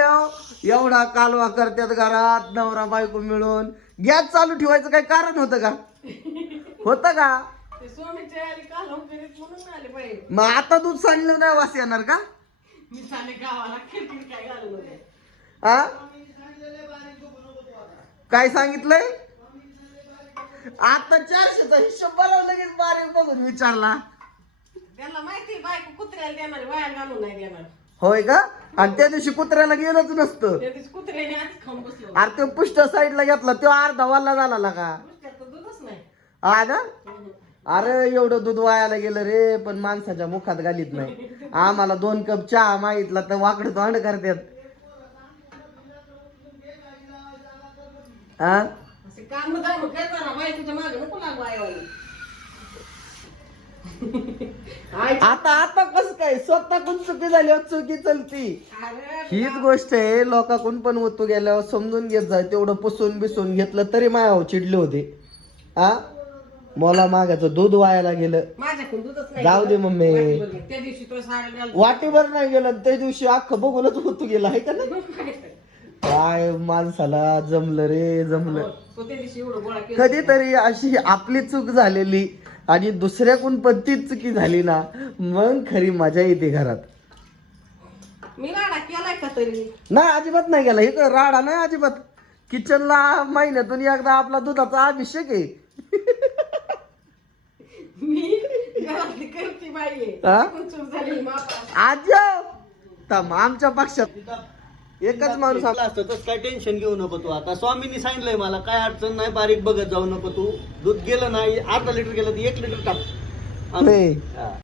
लागल्यावर एवढा कालवा करतात घरात नवरा बायको मिळून. गॅस चालू ठेवायचं काही कारण होतं का? होतं का? ते स्वामीचे आले काल फिरत म्हणून आले पाहिजे मग आता दूध सांडलं नाही वास येणार का? मी चाले गावाला खिडकीत काय घालून होते हा काय सांगितलंय? आता चारशेचा हिशोब बरोबर लगेच बारीक बघून विचारला. त्यांना माहिती बायको कुत्र्याला देणार वाया घालून नाही देणार. होय का? आणि त्या दिवशी कुत्र्याला गेलंच नसतं. त्या दिवशी कुत्र्याने आधीच खाऊन बसलो अरे तो पुष्ट साईडला घेतला तो अर्धा वाला झाला का? दूधच नाही. हा ना? अरे एवढं दूध वायाला गेलं रे पण माणसाच्या मुखात घालीत नाही. आम्हाला दोन कप चहा मागितला तर वाकडं तोंड करतात. हा? असे काम दाम करताना बायकोच्या मागे नको लागू आईवाली आई आता आता कस काय? स्वतःकडून चुकी झाल्यावर चुकी चलती. हीच गोष्ट आहे लोकांकडून पण वतू गेल्यावर समजून घेत जाय तेवढं पुसून बिसून घेतलं तरी मायावर चिडले होते. हा मला मागायचं दूध वायाला गेलं. माझ्याकडून दूधच नाही जाऊ दे मम्मी. वाटीभर घे. त्या दिवशी तो साड्या घाल वाटीभर नाही गेलं त्या दिवशी अख्खं बघूनच होतू गेला आहे का काय काय माणसाला जमलं रे जमलं. तो त्या दिवशी एवढं गोळा केलं. कधीतरी अशी आपली चूक झालेली. आणि दुसऱ्याकडून पण तीच चुकी झाली ना मग खरी मजा येते घरात. मी राडा केलाय का तरी? नाही अजिबात नाही गेला हे राडा नाही अजिबात. किचनला महिन्यातून एकदा आपला दुधाचा अभिषेक आहे. आमच्या पक्षात. एकच माणूस आपला असतं तर काय टेन्शन घेऊ नको तू आता स्वामींनी सांगितलंय मला काय अडचण नाही बारीक बघत जाऊ नको तू दूध गेलं नाही अर्धा लिटर गेलं तर एक लिटर टाक नाही. हा.